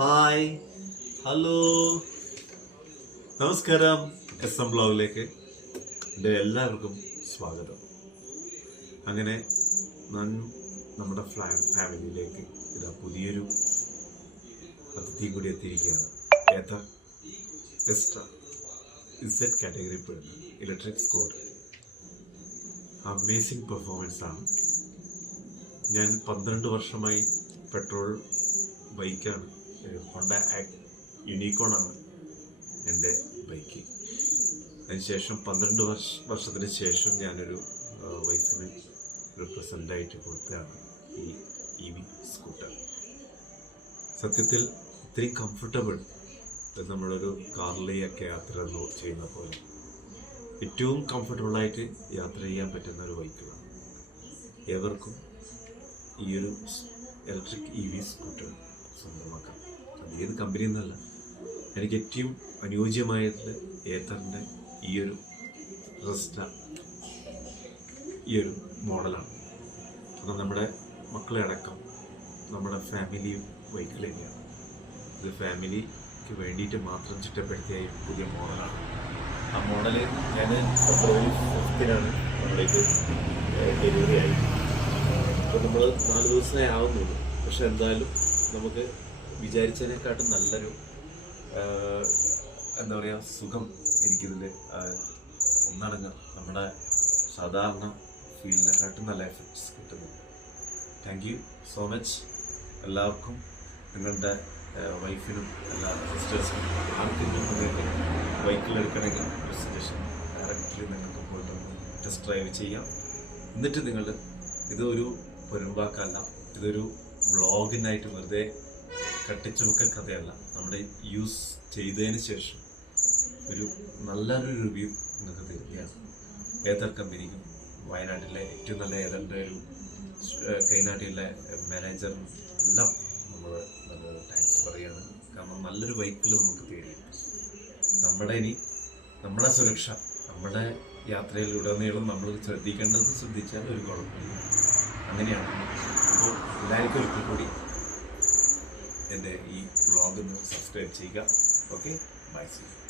Hi, hello, നമസ്കാരം. S M ബ്ലോഗിലേക്ക് എൻ്റെ എല്ലാവർക്കും സ്വാഗതം. അങ്ങനെ നമ്മുടെ ഫാമിലിയിലേക്ക് ഇതാ പുതിയൊരു അതിഥി കൂടി എത്തിയിരിക്കുകയാണ്. ഏതർ എസ്ട്ര ഇസഡ് കാറ്റഗറി പെടുന്ന ഇലക്ട്രിക് സ്കൂട്ടർ. അമേസിങ് പെർഫോമൻസ് ആണ്. ഞാൻ 12 വർഷമായി പെട്രോൾ ബൈക്കാണ്, ഹോണ്ട യൂണിക്കോണാണ് എൻ്റെ ബൈക്ക്. അതിനുശേഷം 12 വർഷത്തിന് ശേഷം ഞാനൊരു വൈഫിന് ഒരു പ്രസൻ്റായിട്ട് കൊടുത്തതാണ് ഈ EV സ്കൂട്ടർ. സത്യത്തിൽ ഇത്രയും കംഫർട്ടബിൾ, നമ്മളൊരു കാറിലെയൊക്കെ യാത്ര ചെയ്യുന്ന പോലെ ഏറ്റവും കംഫർട്ടബിളായിട്ട് യാത്ര ചെയ്യാൻ പറ്റുന്ന ഒരു ബൈക്കുകളാണ്. ഏവർക്കും ഈ ഒരു ഇലക്ട്രിക് EV സ്കൂട്ടർ സ്വന്തമാക്കാം. അത് ഏത് കമ്പനി എന്നല്ല, എനിക്ക് ഏറ്റവും അനുയോജ്യമായത് ഏതറിൻ്റെ ഈ ഒരു റെസ്റ്റ ഈ ഒരു മോഡലാണ്. അത് നമ്മുടെ മക്കളെ അടക്കം നമ്മുടെ ഫാമിലി വെഹിക്കിൾ തന്നെയാണ്. ഇത് ഫാമിലിക്ക് വേണ്ടിയിട്ട് മാത്രം ചിട്ടപ്പെടുത്തിയ പുതിയ മോഡലാണ്. ആ മോഡല് ഞാൻ ഫെബ്രുവരി 5 നമ്മളിത് ഡെലിവറി ആയി. ഇപ്പോൾ നമ്മൾ 4 ദിവസമേ ആവുന്നുള്ളൂ. പക്ഷെ എന്തായാലും നമുക്ക് വിചാരിച്ചതിനെക്കാട്ടും നല്ലൊരു എന്താ പറയുക സുഖം എനിക്കിതിൽ ഒന്നടങ്കം നമ്മുടെ സാധാരണ ഫീലിനെക്കാട്ടും നല്ല എഫക്ട്സ് കിട്ടുന്നു. താങ്ക് യു സോ മച്ച് എല്ലാവർക്കും. നിങ്ങളുടെ വൈഫിനും എല്ലാ സിസ്റ്റേഴ്സിനും ആർക്കെങ്കിലും നിങ്ങൾക്ക് ബൈക്കിലെടുക്കണമെങ്കിൽ ഒരു സജഷൻ ഡയറക്റ്റ്ലി നിങ്ങൾക്ക് പോയിട്ട് ടെസ്റ്റ് ഡ്രൈവ് ചെയ്യാം. എന്നിട്ട് നിങ്ങൾ ഇതൊരു പൊരുമ്പാക്കല്ല, ഇതൊരു വ്ളോഗിനായിട്ട് വെറുതെ കട്ടിച്ചുമുക്കൽ കഥയല്ല. നമ്മുടെ യൂസ് ചെയ്തതിന് ശേഷം ഒരു നല്ലൊരു റിവ്യൂ നിങ്ങൾക്ക് തരികയാണ്. ഏതർ കമ്പനിക്കും വയനാട്ടിലെ ഏറ്റവും നല്ല ഏതറിൻ്റെ ഒരു കൈനാട്ടിലെ മാനേജറിനും എല്ലാം നമ്മൾ നല്ലൊരു താങ്ക്സ് പറയുകയാണ്. കാരണം നല്ലൊരു ബൈക്കിൽ നമുക്ക് തേടി നമ്മുടെ സുരക്ഷ, നമ്മുടെ യാത്രയിലുടനീളം നമ്മൾ ശ്രദ്ധിച്ചാൽ ഒരു കുഴപ്പമില്ല. അങ്ങനെയാണ്. അപ്പോൾ എല്ലാവർക്കും ഒരിക്കൽ കൂടി എൻ്റെ ഈ വ്ളോഗ് ഒന്ന് സബ്സ്ക്രൈബ് ചെയ്യുക. Okay, bye. See U.